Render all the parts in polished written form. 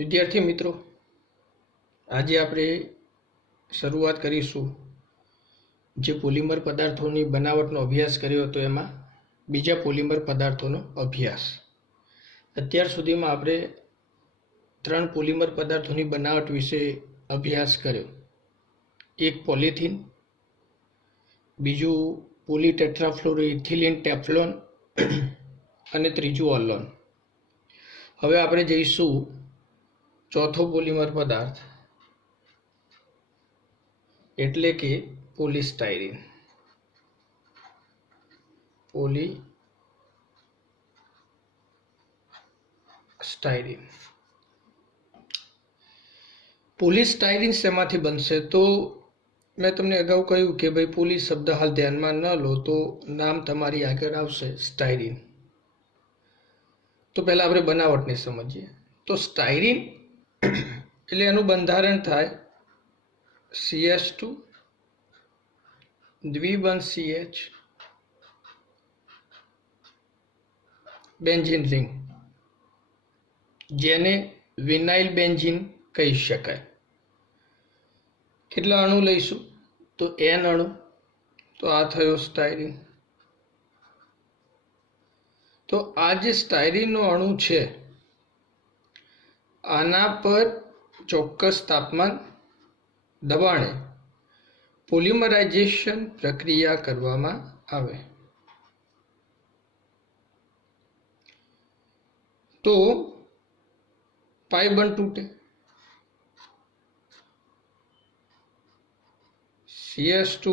વિદ્યાર્થી મિત્રો, આજે આપણે શરૂઆત કરીશું જે પોલિમર પદાર્થોની બનાવટનો અભ્યાસ કર્યો હતો એમાં બીજા પોલિમર પદાર્થોનો અભ્યાસ. અત્યાર સુધીમાં આપણે 3 પોલિમર પદાર્થોની બનાવટ વિશે અભ્યાસ કર્યો. એક પોલિથીન, બીજું પોલીટેટ્રાફ્લોરોઇથિલિન ટેફલોન અને ત્રીજું ઓલોન. હવે આપણે જઈશું ચોથો પોલિમર પદાર્થ એટલે કે પોલિસ્ટાયરીન. પોલિસ્ટાયરીન શેમાંથી બનશે? તો મેં તમને અગાઉ કહ્યું કે ભાઈ પોલી શબ્દ હાલ ધ્યાનમાં ન લો તો નામ તમારી આગળ આવશે સ્ટાયરીન. તો પહેલા આપણે બનાવટને સમજીએ. તો સ્ટાયરીન એટલે એનું બંધારણ થાય CH2 દ્વિબંધ CH બેન્ઝીન રિંગ, જેને વિનાઇલ બેન્ઝીન કહી શકાય. કેટલા અણુ લઈશું? તો N અણુ. તો આ થયો સ્ટાયરીન. તો આ જે સ્ટાયરીનનો અણુ છે આના પર ચોક્કસ તાપમાન દબાણે પોલિમરાઇઝેશન પ્રક્રિયા કરવામાં આવે તો પાઇ બંધ તૂટે. CH2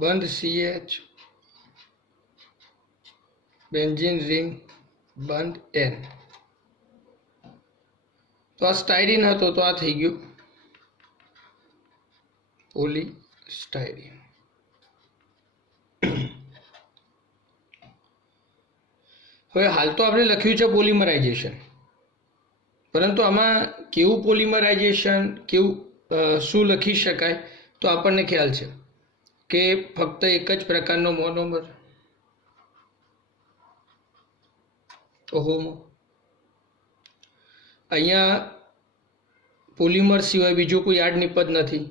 બંધ CH બેન્ઝીન રિંગ બંધ N. તો આ સ્ટાયરીન હતો તો આ થઈ ગયું પોલિસ્ટાયરીન. હવે હાલ તો આપણે લખ્યું છે પોલિમરાઇઝેશન, પરંતુ આમાં કેવું પોલિમરાઇઝેશન, કેવું શું લખી શકાય? તો આપણને ખ્યાલ છે કે ફક્ત એક જ પ્રકારનો મોનોમર હોમો. અહીંયા પોલિમર સિવાય બીજું કોઈ યાડ નિપજ નથી,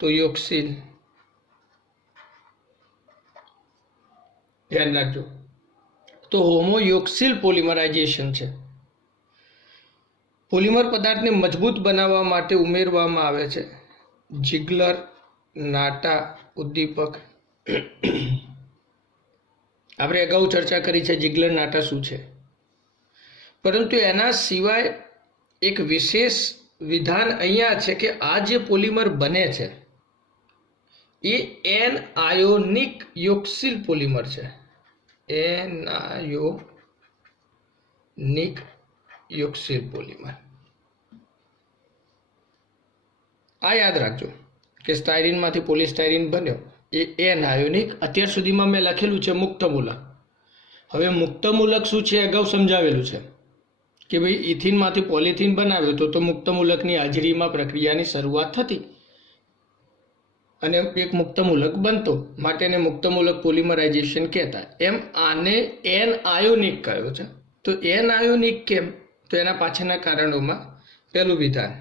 તો યોક્સિલ. ધ્યાન રાખજો. તો હોમો યોક્સિલ પોલિમરાઇઝેશન છે. પોલિમર પદાર્થને મજબૂત બનાવવા માટે ઉમેરવામાં આવે છે જીગલર નાટા ઉદ્દીપક. આપણે અગાઉ ચર્ચા કરી છે જીગલર નાટા શું છે, પરંતુ એના સિવાય એક વિશેષ વિધાન અહીંયા છે કે આ જે પોલિમર બને છે એ એન આયોનિક યોક્સિલ પોલિમર છે. એનાયોનિક યોક્સિલ પોલિમર. આ યાદ રાખજો કે સ્ટાયરીનમાંથી પોલિસ્ટાયરીન બન્યો એ એન આયોનિક. અત્યાર સુધીમાં મેં લખેલું છે મુક્ત મૂલક. હવે મુક્ત મૂલક શું છે અગાઉ સમજાવેલું છે કે ભાઈ ઇથિનમાંથી પોલિથીન બનાવ્યો તો મુક્ત મૂલકની હાજરીમાં પ્રક્રિયાની શરૂઆત થતી અને એક મુક્ત મૂલક બનતો, માટે એને મુક્ત મૂલક પોલિમરાઇઝેશન કહેતા. એમ આને એન આયોનિક કહ્યો છે. તો એન આયોનિક કેમ? તો એના પાછળના કારણોમાં પહેલું વિધાન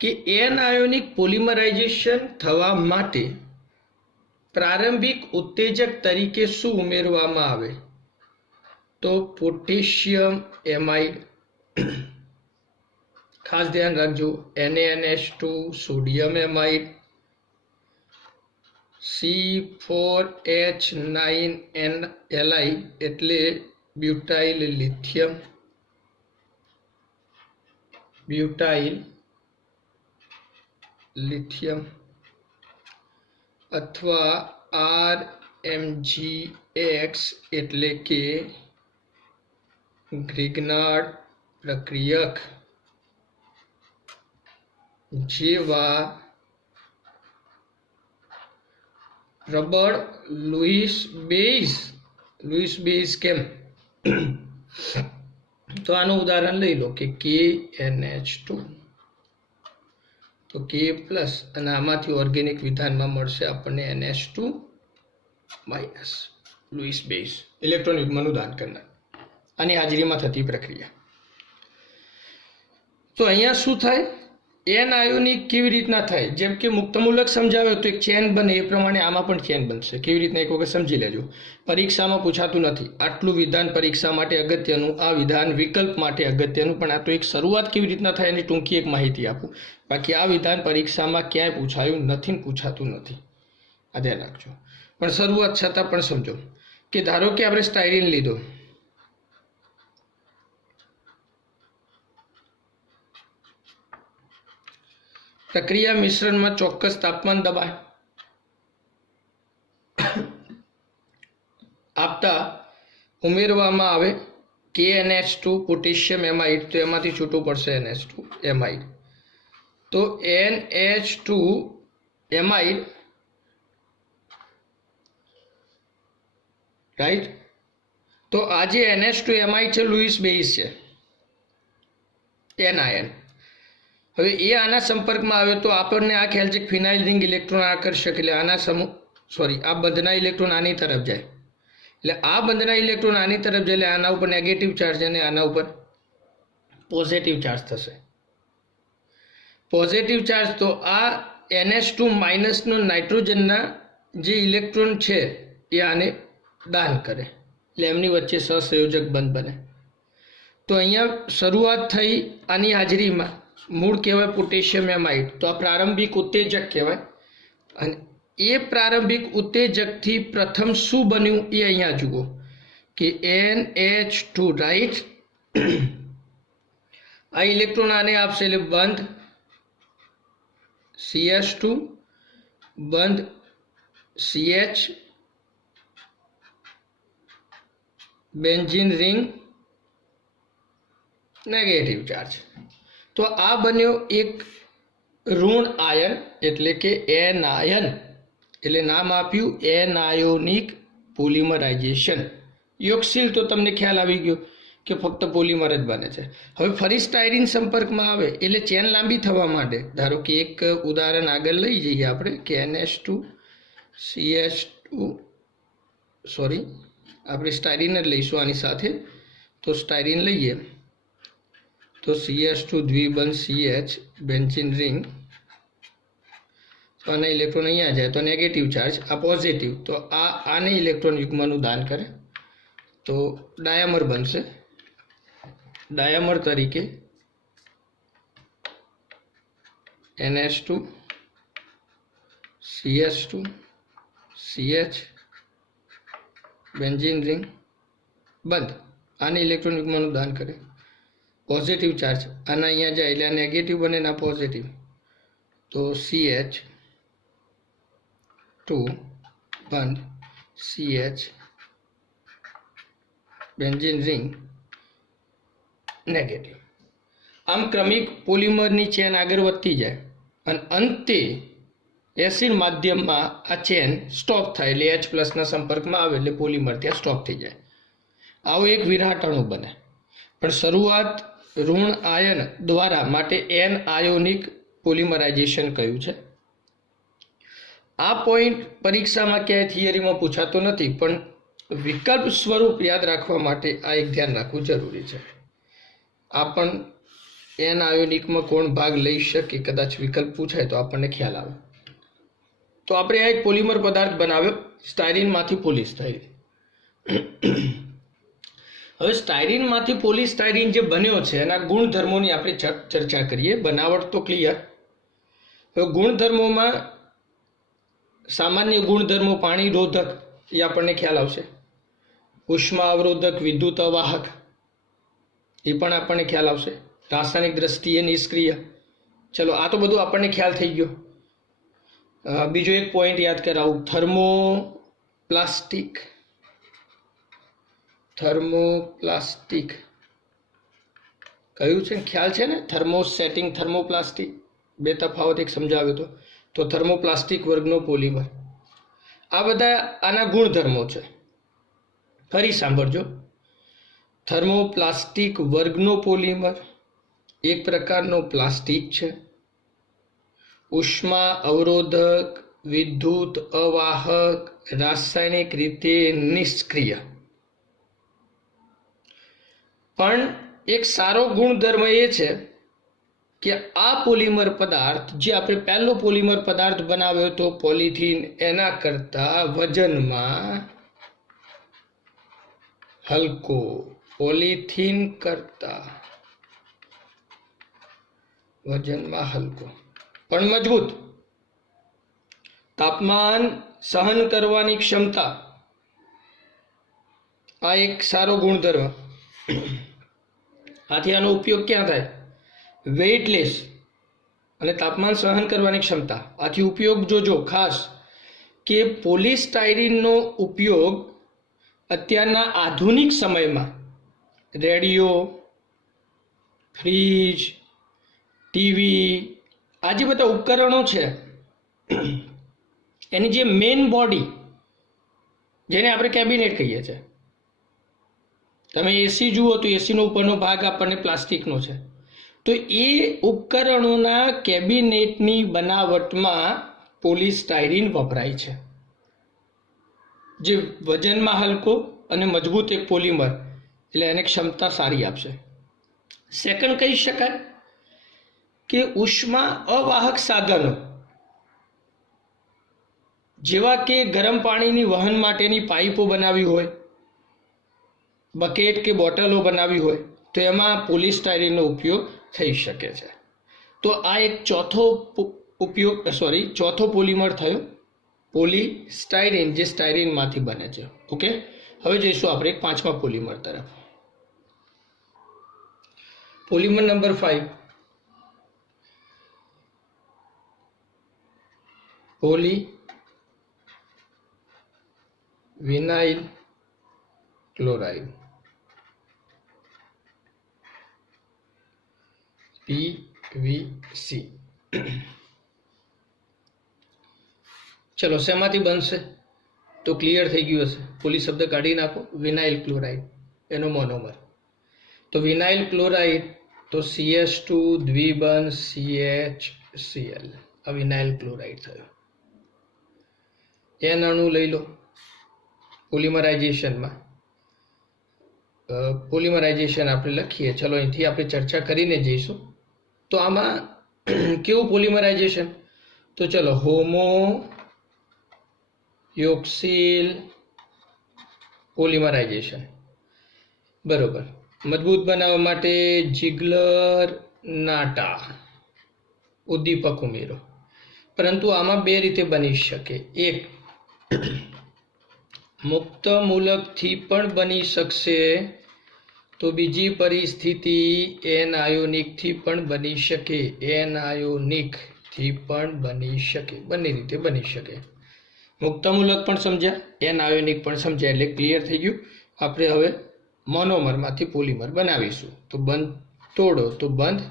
કે એન આયોનિક પોલિમરાઇઝેશન થવા માટે પ્રારંભિક ઉત્તેજક તરીકે શું ઉમેરવામાં આવે? તો પોટેશિયમ એમાઇડ. ખાસ ધ્યાન રાખજો, NaNH2 સોડિયમ એમાઇડ, C4H9Li એટલે બ્યુટાઇલ લિથિયમ, અથવા RMgX એટલે કે ગ્રિગ્નાર્ડ પ્રક્રિયક જેવા પ્રબળ લુઈસ બેઝ કેમ? તો આનું ઉદાહરણ લઈ લો કે KNH2. તો K પ્લસ અને આમાંથી ઓર્ગેનિક વિધાનમાં મળશે આપણને NH2 minus. Lewis base electron યુગ્મનું દાન કરનાર. આની હાજરીમાં થતી પ્રક્રિયા. તો અહીંયા શું થાય, એન આયોનિક કેવી રીતના થાય, જેમ કે મુક્તમૂલક સમજાવ્યો તો એક ચેન બને એ પ્રમાણે આમાં પણ ચેન બનશે. કેવી રીતના એક વખત સમજી લેજો. પરીક્ષામાં પૂછાતું નથી. આટલું વિધાન પરીક્ષા માટે અગત્યનું, આ વિધાન વિકલ્પ માટે અગત્યનું, પણ આ તો એક શરૂઆત કેવી રીતના થાય એની ટૂંકી એક માહિતી આપું. બાકી આ વિધાન પરીક્ષામાં ક્યાંય પૂછાયું નથી ને પૂછાતું નથી, આ ધ્યાન રાખજો. પણ શરૂઆત છતાં પણ સમજો કે ધારો કે આપણે સ્ટાયરીન લીધો, પ્રક્રિયા મિશ્રણમાં ચોક્કસ તાપમાન દબાણ આપતા ઉમેરવામાં આવે KNH2 પોટેશિયમ એમાઇડ, તો એમાંથી છૂટું પડશે NH2 એમાઇડ. તો NH2 એમાઇડ, રાઈટ. તો આ જે NH2 એમાઇડ છે લુઈસ બેઝ છે, NiN. હવે એ આના સંપર્કમાં આવ્યો તો આપણને આ ખ્યાલ છે કે ફિનાઇલ રિંગ ઇલેક્ટ્રોન આકર્ષક, એટલે આના આ બંધના ઇલેક્ટ્રોન આની તરફ જાય, એટલે આ બંધના ઇલેક્ટ્રોન આની તરફ જાય, એટલે આના ઉપર નેગેટિવ ચાર્જ અને આના ઉપર પોઝિટિવ ચાર્જ થશે. પોઝિટિવ ચાર્જ, તો આ NH2 માઇનસનો નાઇટ્રોજનના જે ઇલેક્ટ્રોન છે એ આને દાન કરે, એટલે એમની વચ્ચે સહસંયોજક બંધ બને. તો અહીંયા શરૂઆત થઈ આની હાજરીમાં, મૂળ કહેવાય પોટેશિયમ એમાઇડ, તો આ પ્રારંભિક ઉત્તેજક કહેવાય. અને એ પ્રારંભિક ઉત્તેજકથી પ્રથમ શું બન્યું એ અહીંયા જુઓ કે NH2, રાઈટ. આ ઇલેક્ટ્રોન આને આપશે એટલે બંધ CH2, બંધ CH, benzene ring, negative charge. તો આ બન્યો એક ઋણ આયન, એટલે કે એનાયન, એટલે નામ આપ્યું એનાયોનિક પોલિમરાઇઝેશન. યોગશીલ તો તમને ખ્યાલ આવી ગયો કે ફક્ત પોલિમર જ બને છે. હવે ફરી સ્ટાયરીન સંપર્કમાં આવે એટલે ચેન લાંબી થવા માંડે. ધારો કે એક ઉદાહરણ આગળ લઈ જઈએ આપણે કે NH2 CH2, સોરી આપણે સ્ટાયરીન જ લઈશું આની સાથે. તો સ્ટાયરીન લઈએ તો CH2 દ્વિબંધ CH, બેન્ઝીન રિંગ, તો આના ઇલેક્ટ્રોન અહીંયા જાય તો નેગેટિવ ચાર્જ, આ પોઝિટિવ, તો આને ઇલેક્ટ્રોન યુગ્મનું દાન કરે તો ડાયામર બનશે. ડાયામર તરીકે NH2 CH2 CH, benzene ring, બંધ, આને ઇલેક્ટ્રોન યુગ્મનું દાન કરે. પોઝિટિવ ચાર્જ આના અહીંયા જાય એટલે આ નેગેટિવ બને ના પોઝિટિવ, તો CH2 બંધ CH, બેન્ઝીન રિંગ, નેગેટિવ. આમ ક્રમિક પોલિમરની ચેન આગળ વધતી જાય અને અંતે એસિડ માધ્યમમાં આ ચેન સ્ટોપ થાય, એટલે H+ ના સંપર્કમાં આવે એટલે પોલિમર ત્યાં સ્ટોપ થઈ જાય. આવો એક વિરહાટણું બને. પણ શરૂઆત ઋણ આયન દ્વારા માટે એન આયોનિક પોલિમરાઇઝેશન કહ્યું છે. આ પોઈન્ટ પરીક્ષામાં ક્યાંય થિયરીમાં પૂછાતો નથી, પણ વિકલ્પ સ્વરૂપ યાદ રાખવા માટે આ એક ધ્યાન રાખવું જરૂરી છે. આ પણ એન આયોનિકમાં કોણ ભાગ લઈ શકે, કદાચ વિકલ્પ પૂછાય તો આપણને ખ્યાલ આવે. તો આપણે આ એક પોલિમર પદાર્થ બનાવ્યો સ્ટાયરીનમાંથી પોલિસ્ટાયરીન. હવે સ્ટાયરીનમાંથી પોલિસ્ટાયરીન જે બન્યો છે એના ગુણધર્મોની આપણે ચર્ચા કરીએ. બનાવટ તો ક્લિયર. હવે ગુણધર્મોમાં સામાન્ય ગુણધર્મો, પાણી રોધક એ આપણને ખ્યાલ આવશે, ઉષ્મા અવરોધક, વિદ્યુત અવાહક એ પણ આપણને ખ્યાલ આવશે, રાસાયણિક દ્રષ્ટિએ નિષ્ક્રિય. ચલો આ તો બધું આપણને ખ્યાલ થઈ ગયો. બીજો એક પોઈન્ટ યાદ કરાવું, થર્મોપ્લાસ્ટિક. થર્મોપ્લાસ્ટિક કયું છે ખ્યાલ છે ને, થર્મોસેટિંગ, થર્મોપ્લાસ્ટિક, બે તફાવત એક સમજાવ્યો તો થર્મોપ્લાસ્ટિક વર્ગનો પોલિમર. આ બધા આના ગુણધર્મો છે. ફરી સાંભળજો, થર્મોપ્લાસ્ટિક વર્ગનો પોલિમર એક પ્રકારનો પ્લાસ્ટિક છે, ઉષ્મા અવરોધક, વિદ્યુત અવાહક, રાસાયણિક રીતે નિષ્ક્રિય. પણ એક સારો ગુણધર્મ એ છે કે આ પોલિમર પદાર્થ જે આપણે પહેલો પોલિમર પદાર્થ બનાવ્યો હતો પોલિથીન એના કરતા વજનમાં હલકો, પોલિથીન કરતા વજનમાં હલકો પણ મજબૂત, તાપમાન સહન કરવાની ક્ષમતા, આ એક સારો ગુણધર્મ. આથી આનો ઉપયોગ ક્યાં થાય? વેઇટલેસ અને તાપમાન સહન કરવાની ક્ષમતા. આથી ઉપયોગ જોજો ખાસ કે પોલિસ્ટાયરીનનો ઉપયોગ અત્યારના આધુનિક સમયમાં રેડિયો, ફ્રીજ, ટીવી, આ જે બધા ઉપકરણો છે એની જે મેઇન બોડી જેને આપણે કેબિનેટ કહીએ છીએ, તમે એસી જુઓ તો એસીનો ઉપરનો ભાગ આપણને પ્લાસ્ટિકનો છે, તો એ ઉપકરણોના કેબિનેટની બનાવટમાં પોલિસ્ટાયરીન વપરાય છે, જે વજનમાં હલકો અને મજબૂત એક પોલિમર, એટલે એને ક્ષમતા સારી આપશે. સેકન્ડ કહી શકાય કે ઉષ્મા અવાહક સાધનો જેવા કે ગરમ પાણીની વહન માટેની પાઇપો બનાવી હોય, બકેટ કે બોટલો બનાવી હોય, તો એમાં પોલિસ્ટાયરીનનો ઉપયોગ થઈ શકે છે. તો આ એક ચોથો પોલિમર થયો પોલિસ્ટાયરીન, જે સ્ટાયરીનમાંથી બને છે. ઓકે, હવે જઈશું આપણે એક પાંચમા પોલિમર તરફ. Polymer number 5, polyvinyl chloride, PVC. ચલો, શેમાંથી બનશે? તો ક્લિયર થઈ ગયું હશે. પોલી શબ્દ કાઢી નાખો, વિનાઇલ ક્લોરાઇડ એનો મોનોમર. તો વિનાઇલ ક્લોરાઇડ તો CH2 દ્વિબંધ CHCl, આ વિનાઇલ ક્લોરાઇડ થયો. એન અણુ લઈ લો પોલિમરાઇઝેશનમાં. પોલિમરાઇઝેશન આપણે લખીએ, ચલો અહીંથી આપણે ચર્ચા કરીને જઈશું. તો આમાં કેવું પોલિમરાઇઝેશન? તો ચલો, હોમોયોક્સિલ પોલિમરાઇઝેશન, બરોબર. મજબૂત બનાવવા માટે જીગલર નાટા ઉદ્દીપક ઉમેરો. પરંતુ આમાં બે રીતે બની શકે. એક, મુક્ત મૂલકથી પણ બની શકશે, તો બીજી પરિસ્થિતિ એનાયોનિકથી પણ બની શકે. એનાયોનિકથી પણ બની શકે, બંને રીતે બની શકે. મુક્ત મૂલક પણ સમજ્યા, એનાયોનિક પણ સમજ્યા, એટલે ક્લિયર થઈ ગયું. આપણે હવે મોનોમરમાંથી પોલિમર બનાવીશું. તો બંધ તોડો તો બંધ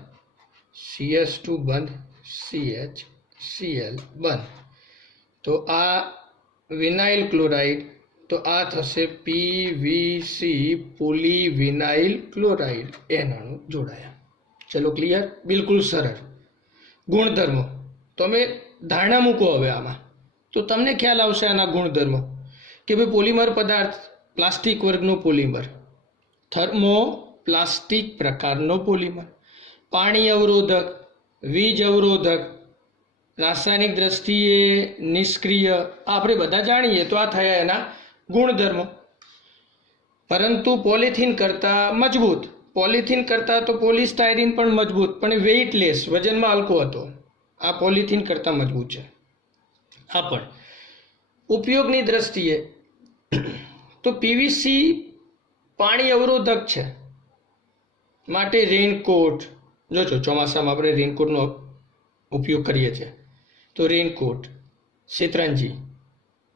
CH2 બંધ CHCl બંધ. તો આ વિનાઇલ ક્લોરાઇડ, તો આ થશે PVC પોલીવિનાઇલ ક્લોરાઇડ. એન અણુ જોડાયા. ચલો, ક્લિયર? બિલકુલ સરળ. ગુણધર્મો તમે ધારણા મૂકો હવે આમાં, તો તમને ખ્યાલ આવશે આના ગુણધર્મો કે ભાઈ પોલિમર પદાર્થ પ્લાસ્ટિક વર્ગનો પોલિમર, થર્મોપ્લાસ્ટિક પ્રકારનો પોલિમર, પાણી અવરોધક, વીજ અવરોધક, રાસાયણિક દ્રષ્ટિએ નિષ્ક્રિય, આપણે બધા જાણીએ. તો આ થયા એના ગુણધર્મો. પરંતુ પોલિથીન કરતાં મજબૂત, પોલિથીન કરતાં તો પોલિસ્ટાયરીન પણ મજબૂત, પણ વેઇટલેસ, વજનમાં હલકો હતો. આ પોલિથીન કરતાં મજબૂત છે. આ પણ ઉપયોગની દ્રષ્ટિએ તો PVC પાણી અવરોધક છે, માટે રેઇનકોટ, જોજો ચોમાસામાં આપણે રેઇનકોટનો ઉપયોગ કરીએ છીએ, તો રેઇનકોટ, શેતરંજી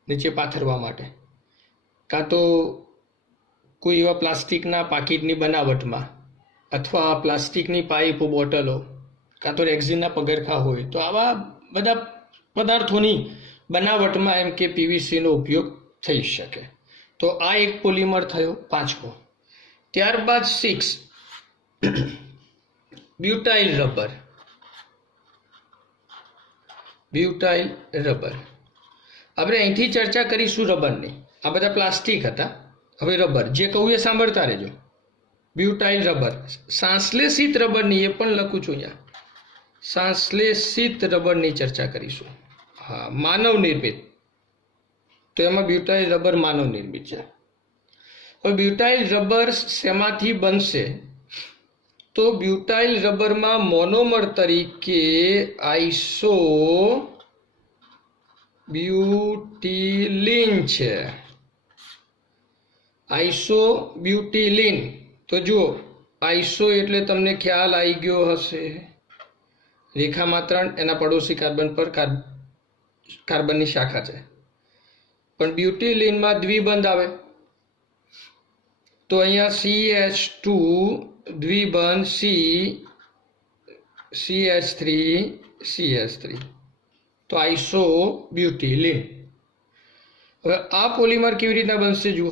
નીચે પાથરવા માટે, કાં તો કોઈ એવા પ્લાસ્ટિકના પાકીટની બનાવટમાં, અથવા પ્લાસ્ટિકની પાઇપો, બોટલો, કાં તો રેક્ઝિનના પગરખા હોય, તો આવા બધા પદાર્થોની બનાવટમાં એમ કે PVCનો ઉપયોગ થઈ શકે. તો આ એક પોલિમર થયો, પાંચમો. ત્યારબાદ 6, બ્યુટાઇલ રબર. બ્યુટાઇલ રબર આપણે અહીંથી ચર્ચા કરીશું રબરની. આ બધા પ્લાસ્ટિક હતા, હવે રબર જે કહું એ સાંભળતા રહેજો. બ્યુટાઇલ રબર, સંશ્લેષિત રબરની, એ પણ લખું છું અહીંયા. સંશ્લેષિત રબરની ચર્ચા કરીશું. હા, માનવ નિર્મિત. તો એમાં બ્યુટાઇલ રબર માનવ નિર્મિત છે. હવે બ્યુટાઇલ રબર શેમાંથી બનશે? તો બ્યુટાઇલ રબરમાં મોનોમર તરીકે આઇસો બ્યુટિલિન છે. આઇસો બ્યુટિલિન. તો જુઓ, આઇસો એટલે તમને ખ્યાલ આવી ગયો હશે, રેખામાં 3, એના પડોશી કાર્બન પર કાર્બનની શાખા છે. પણ બ્યુટિલિનમાં દ્વિબંધ આવે. તો અહીંયા CH2 દ્વિબંધ CH3 તો આઇસો બ્યુટિલિન. હવે આ પોલિમર કેવી રીતના બનશે જુઓ.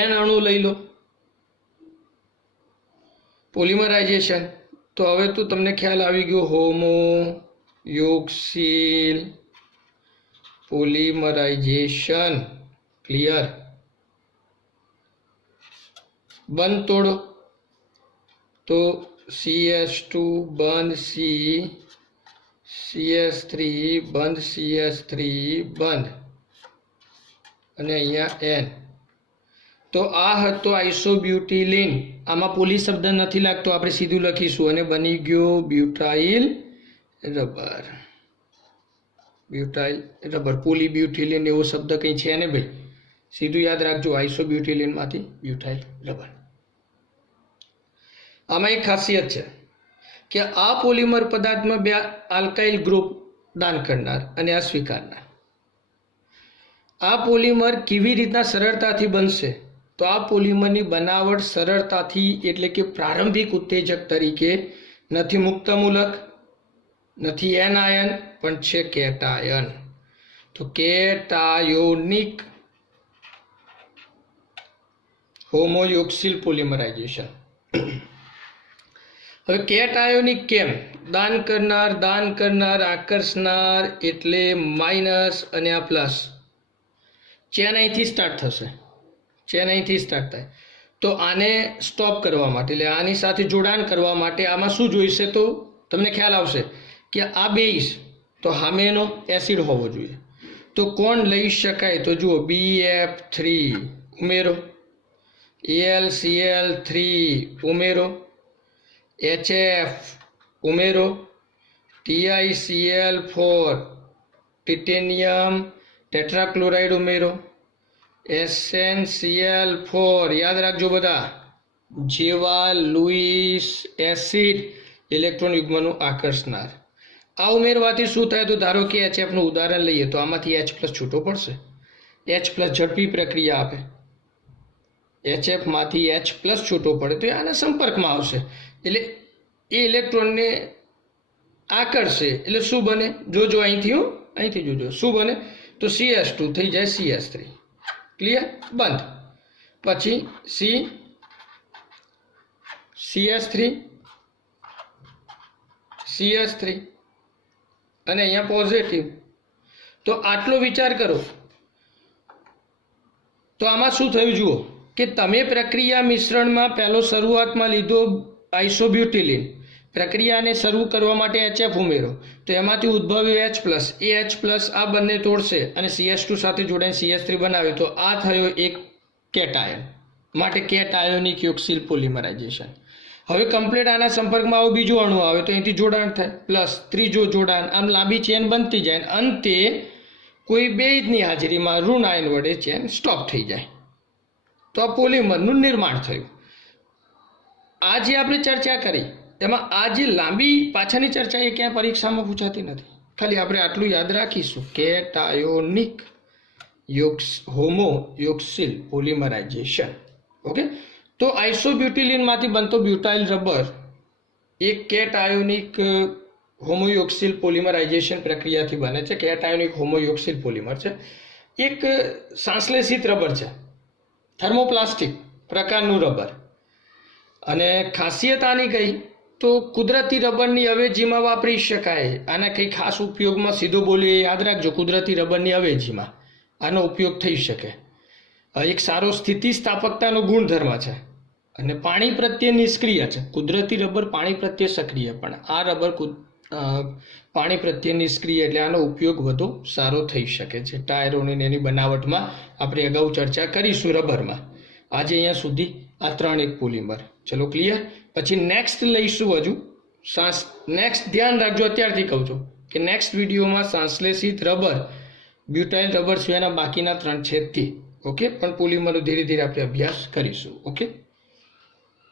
N અણુ લઈ લો, પોલિમરાઇઝેશન. તો હવે તો તમને ખ્યાલ આવી ગયો, હોમો યોક્સિલ પોલિમરાઇઝેશન. ક્લિયર? બંધ તોડો તો CH2 બંધ CH3 બંધ CH3 બંધ અને અહીંયા N. તો આ હતો આઇસોબ્યુટિલિન. આમાં પોલી શબ્દ નથી લાગતો, આપણે સીધું લખીશું અને બની ગયો બ્યુટાઇલ રબર. બ્યુટાઇલ રબર, પોલીબ્યુટિલિન એવો શબ્દ કંઈ છે ને ભાઈ, સીધું યાદ રાખજો, આઇસોબ્યુટિલિનમાંથી બ્યુટાઇલ રબર. આમાં એક ખાસિયત છે કે આ પોલિમર પદાર્થમાં 2 આલ્કાઇલ ગ્રુપ દાન કરનાર અને અસ્વીકારનાર. આ પોલિમર કેવી રીતના સરળતાથી બનશે? તો આ પોલિમરની બનાવટ સરળતાથી, એટલે કે પ્રારંભિક ઉત્તેજક તરીકે નથી મુક્તમૂલક, નથી એનાયન, પણ છે કેટાયન. તો કેટાયોનિક હોમોયોક્સિલ પોલિમરાઇઝેશન. હવે કેટાયોનિક કેમ? દાન કરનાર આકર્ષનાર, એટલે માઇનસ અને આ પ્લસ. ચેન અહીંથી સ્ટાર્ટ થશે, ચેન અહીંથી સ્ટાર્ટ થાય. તો આને સ્ટોપ કરવા માટે, એટલે આની સાથે જોડાણ કરવા માટે આમાં શું જોઈશે? તો તમને ખ્યાલ આવશે કે આ બેઝ, તો સામેનો એસિડ હોવો જોઈએ. તો કોણ લઈ શકાય? તો જુઓ, BF3 ઉમેરો, AlCl3 ઉમેરો, HF ઉમેરો, TiCl4 ટિટેનિયમ ટેટ્રાક્લોરાઇડ ઉમેરો, SnCl4 યાદ રાખજો બધા, જેવા લુઈસ એસિડ ઇલેક્ટ્રોન યુગ્મનું આકર્ષનાર. આ ઉમેરવાથી શું થાય? તો ધારો કે HF નું ઉદાહરણ લઈએ તો આમાંથી H+ છૂટો પડશે. H+ ઝડપી પ્રક્રિયા આપે, HF માંથી H+ છૂટો પડે તો એ આના સંપર્કમાં આવશે, એટલે એ ઇલેક્ટ્રોનને આકર્ષે. એટલે શું બને? જોજો અહીંથી જોજો શું બને? તો CH2 થઈ જાય CH3. ક્લિયર? બંધ. પછી CH3 અને અહીંયા પોઝિટિવ. તો આટલો વિચાર કરો. તો આમાં શું થયું જુઓ કે તમે પ્રક્રિયા મિશ્રણમાં પહેલો શરૂઆતમાં લીધો આઇસોબ્યુટિલિન, પ્રક્રિયાને શરૂ કરવા માટે HF ઉમેરો, તો એમાંથી ઉદ્ભવ્યો H+. એ H+ આ બંને તોડશે અને CH2 સાથે જોડાઈને CH3 બનાવે, તો આ થયો એક કેટાયન. માટે કેટાયોનિક યોક્સિલ પોલિમરાઇઝેશન. હવે કમ્પ્લીટ આના સંપર્કમાં આવો બીજો અણુ આવે તો અહીંથી જોડાણ થાય, પ્લસ ત્રીજો જોડાણ, આમ લાંબી ચેન બનતી જાય. અંતે કોઈ બેઝની હાજરીમાં ઋણ આયન વડે ચેન સ્ટોપ થઈ જાય. તો આ પોલિમરનું નિર્માણ થયું. આ જે આપણે ચર્ચા કરી એમાં આ જે લાંબી પાછળની ચર્ચા એ ક્યાંય પરીક્ષામાં પૂછાતી નથી. ખાલી આપણે આટલું યાદ રાખીશું, કેટાયોનિક હોમોયોક્સિલ પોલિમરાઇઝેશન. ઓકે. તો આઇસોબ્યુટિલિનમાંથી બનતો બ્યુટાઇલ રબર એક કેટાયોનિક હોમોયોક્સિલ પોલિમરાઇઝેશન પ્રક્રિયાથી બને છે. કેટાયોનિક હોમોયોક્સિલ પોલિમર છે. એક સંશ્લેષિત રબર છે, થર્મોપ્લાસ્ટિક પ્રકારનું રબર. અને ખાસિયત આની કઈ? તો કુદરતી રબરની અવેજીમાં વાપરી શકાય. આના કંઈ ખાસ ઉપયોગમાં સીધો બોલીએ યાદ રાખજો, કુદરતી રબરની અવેજીમાં આનો ઉપયોગ થઈ શકે. એક સારો સ્થિતિસ્થાપકતાનો ગુણધર્મ છે. અને પાણી પ્રત્યે નિષ્ક્રિય છે. કુદરતી રબર પાણી પ્રત્યે સક્રિય, પણ આ રબર પાણી પ્રત્યે નિષ્ક્રિય, એટલે આનો ઉપયોગ વધુ સારો થઈ શકે છે. ટાયરોની એની બનાવટમાં આપણે અગાઉ ચર્ચા કરીશું રબરમાં. આજે અહીંયા સુધી આ 3 એક પોલિમર. ચલો ક્લિયર. પછી નેક્સ્ટ લઈશું હજુ નેક્સ્ટ ધ્યાન રાખજો, અત્યારથી કહું છું કે નેક્સ્ટ વિડીયોમાં સંશ્લેષિત રબર, બ્યુટાઇલ રબર સિવાયના બાકીના 3 છે. ઓકે, પણ પોલિમરનો ધીરે ધીરે આપણે અભ્યાસ કરીશું. ઓકે.